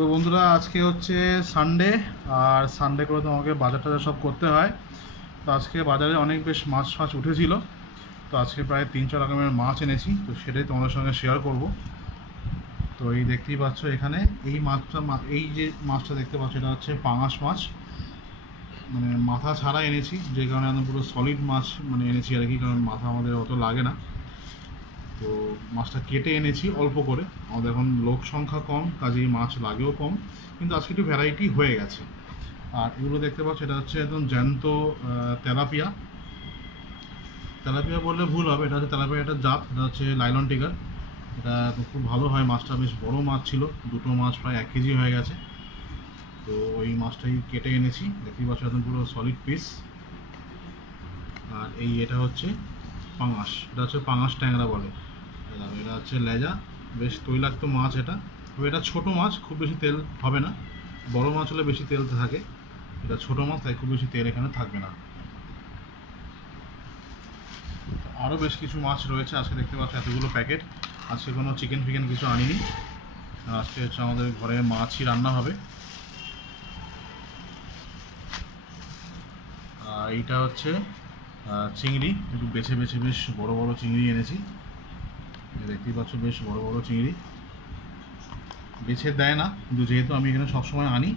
তো বন্ধুরা আজকে হচ্ছে সানডে, আর সানডে করে তো আমাকে বাজার টাজার সব করতে হয়। তো আজকে বাজারে অনেক বেশ মাছ ফাছ উঠেছিল। তো আজকে প্রায় 3-4 রকমের মাছ এনেছি, তো সেটাই তোমাদের সঙ্গে শেয়ার করব। তো এই দেখতেই পাচ্ছ এখানে এই মাছটা, এই যে মাছটা দেখতে পাচ্ছ এটা হচ্ছে পাঙাশ মাছ, মানে মাথা ছাড়া এনেছি, যে কারণে একদম পুরো সলিড মাছ মানে এনেছি আর কি, কারণ মাথা আমাদের অত লাগে না। তো মাছটা কেটে এনেছি অল্প করে, আমাদের এখন লোক সংখ্যা কম, কাজেই মাছ লাগেও কম, কিন্তু আজকে একটু ভ্যারাইটি হয়ে গেছে। আর এগুলো দেখতে পাচ্ছ এটা হচ্ছে একদম জ্যান্ত তেলাপিয়া। তেলাপিয়া বললে ভুল হবে, এটা হচ্ছে তেলাপিয়া একটা জাত, এটা হচ্ছে লাইলন টিগার। এটা খুব ভালো হয়, মাছটা বেশ বড় মাছ ছিল, দুটো মাছ প্রায় 1 কেজি হয়ে গেছে। তো ওই মাছটাই কেটে এনেছি, দেখতেই পাচ্ছ একদম পুরো সলিড পিস। আর এটা হচ্ছে পাঙাশ, এটা হচ্ছে পাঙাশ ট্যাংরা বলে। এটা হচ্ছে লেজা, বেশ তৈলাক্ত মাছ এটা। তবে এটা ছোটো মাছ, খুব বেশি তেল হবে না। বড় মাছ হলে বেশি তেল থাকে, এটা ছোটো মাছ তাই খুব বেশি তেল এখানে থাকবে না। আরও বেশ কিছু মাছ রয়েছে, আজকে দেখতে পাচ্ছ এতগুলো প্যাকেট। আজকে কোনো চিকেন ফিকেন কিছু আনিনি, আজকে হচ্ছে আমাদের ঘরে মাছই রান্না হবে। আর এইটা হচ্ছে চিংড়ি, একটু বেছে বেছে বেশ বড় বড় চিংড়ি এনেছি, দেখতেই পাচ্ছ বেশ বড় বড় চিংড়ি। বেছে দেয় না, কিন্তু যেহেতু আমি এখানে সবসময় আনি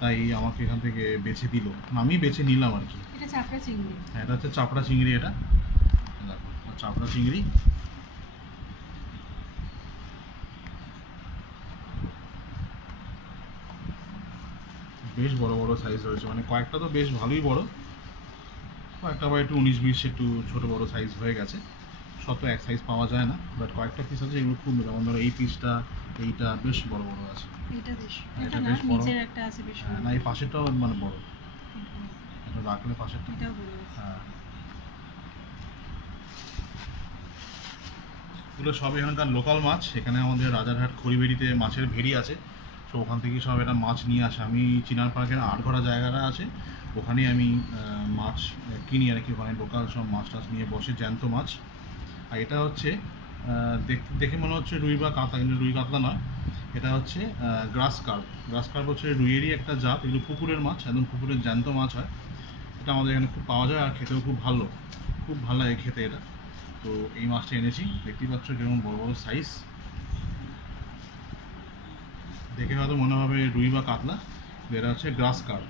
তাই আমাকে এখান থেকে বেছে দিল, আমি বেছে নিলাম আর কি। এটা চাপড়া চিংড়ি, হ্যাঁ এটা হচ্ছে চাপড়া চিংড়ি, এটা দেখো চাপড়া চিংড়ি। বেশ বড় বড় সাইজ রয়েছে, মানে কয়েকটা তো বেশ ভালোই বড়, কয়েকটা আবার একটু 19-20 একটু ছোটো বড় সাইজ হয়ে গেছে। সব তো এক সাইজ পাওয়া যায় না, বাট কয়েকটা পিস আছে এগুলো খুব, যেমন ধরো এই পিসটা, এইটা বেশ বড় বড় আছে। এটা বেশ, এটা বেশ বড়, নিচের একটা আছে বেশ বড়। না এই পাশেরটাও মানে বড়, এটা রাখলে পাশেরটা। এটাও বড়। হ্যাঁ এগুলো সব এখানকার লোকাল মাছ, এখানে আমাদের রাজারহাট খড়িবেড়িতে মাছের ভেড়ি আছে, তো ওখান থেকেই সব এটা মাছ নিয়ে আসে। আমি চিনার পার্কের আটঘরা জায়গাটা আছে, ওখানেই আমি মাছ কিনি আর কি, ওখানে লোকাল সব মাছ টাছ নিয়ে বসে, জ্যান্ত মাছ। আর এটা হচ্ছে দেখে মনে হচ্ছে রুই বা কাতলা, কিন্তু রুই কাতলা নয়, এটা হচ্ছে গ্রাস কার্প। গ্রাস কার্প হচ্ছে রুইয়েরই একটা জাত, এগুলো পুকুরের মাছ, একদম পুকুরের জ্যান্ত মাছ হয়। এটা আমাদের এখানে খুব পাওয়া যায়, আর খেতেও খুব ভালো, খুব ভালো লাগে খেতে এটা। তো এই মাছটা এনেছি, দেখতেই পাচ্ছ কিরকম বড় বড় সাইজ, দেখে হয়তো মনে হবে রুই বা কাতলা, এটা হচ্ছে গ্রাস কার্প।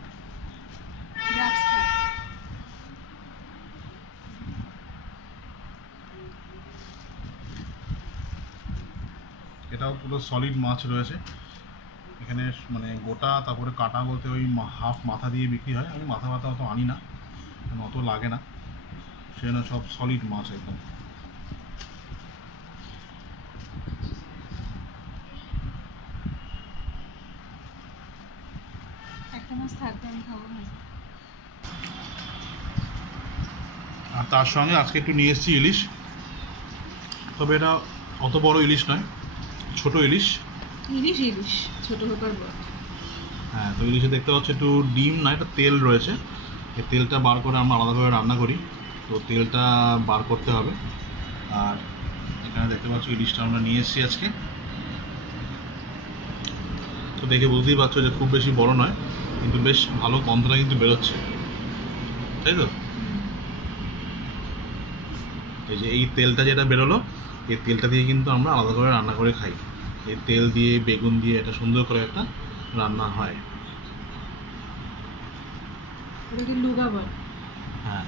এটাও পুরো সলিড মাছ রয়েছে এখানে, মানে গোটা, তারপরে কাটা বলতে ওই হাফ মাথা দিয়ে বিক্রি হয়। আমি মাথা অত আনি না, অত লাগে না, সেজন্য সব সলিড মাছ একদম। একটা মাছ থাকবে, আমি খাবো না। আর তার সঙ্গে আজকে একটু নিয়ে এসেছি ইলিশ, তবে এটা অত বড় ইলিশ নয়, ছোট ইলিশ। ইলিশ ইলিশ ছোট হোকার বড়। হ্যাঁ তো ইলিশে দেখতে পাচ্ছি একটু ডিম না, এটা তেল রয়েছে, এই তেলটা বার করে আমরা আলাদাভাবে রান্না করি, তো তেলটা বার করতে হবে। আর এখানে দেখতে পাচ্ছি ইলিশটা আমরা নিয়ে এসেছি আজকে, তো দেখে বুঝতেই পারছো যে খুব বেশি বড় নয়, কিন্তু বেশ ভালো গন্ধটা কিন্তু বেরোচ্ছে, তাই তো? এই যে এই তেলটা যেটা বেরোলো, এই তেলটা দিয়ে কিন্তু আমরা আলাদা করে রান্না করে খাই, এই তেল দিয়ে বেগুন দিয়ে এটা সুন্দর করে একটা রান্না হয়। হ্যাঁ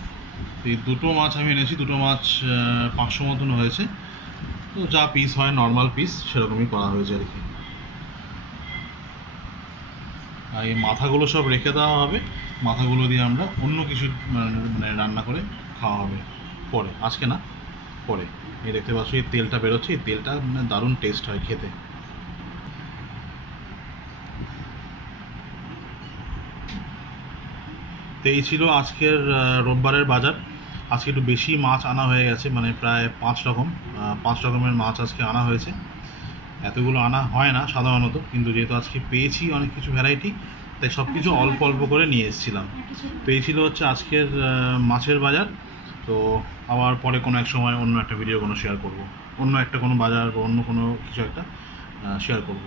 এই দুটো মাছ আমি এনেছি, দুটো মাছ 500 মতন হয়েছে, তো যা পিস হয় নর্মাল পিস সেরকমই করা হয়েছে আর কি। আর এই মাথাগুলো সব রেখে দেওয়া হবে, মাথাগুলো দিয়ে আমরা অন্য কিছু মানে রান্না করে খাওয়া হবে পরে, আজকে না পরে। এই দেখতে পাচ্ছ এই তেলটা বেরোচ্ছে, এই তেলটা মানে দারুণ টেস্ট হয় খেতে। তো এই ছিল আজকের রোববারের বাজার। আজকে একটু বেশি মাছ আনা হয়ে গেছে, মানে প্রায় 5 রকমের মাছ আজকে আনা হয়েছে। এতগুলো আনা হয় না সাধারণত, কিন্তু যেহেতু আজকে পেয়েছি অনেক কিছু ভ্যারাইটি, তাই সব কিছু অল্প অল্প করে নিয়ে এসেছিলাম। তো এই ছিল হচ্ছে আজকের মাছের বাজার। তো আবার পরে কোনো এক সময় অন্য একটা ভিডিও কোনো শেয়ার করব, অন্য একটা কোনো বাজার বা অন্য কোনো কিছু একটা শেয়ার করব।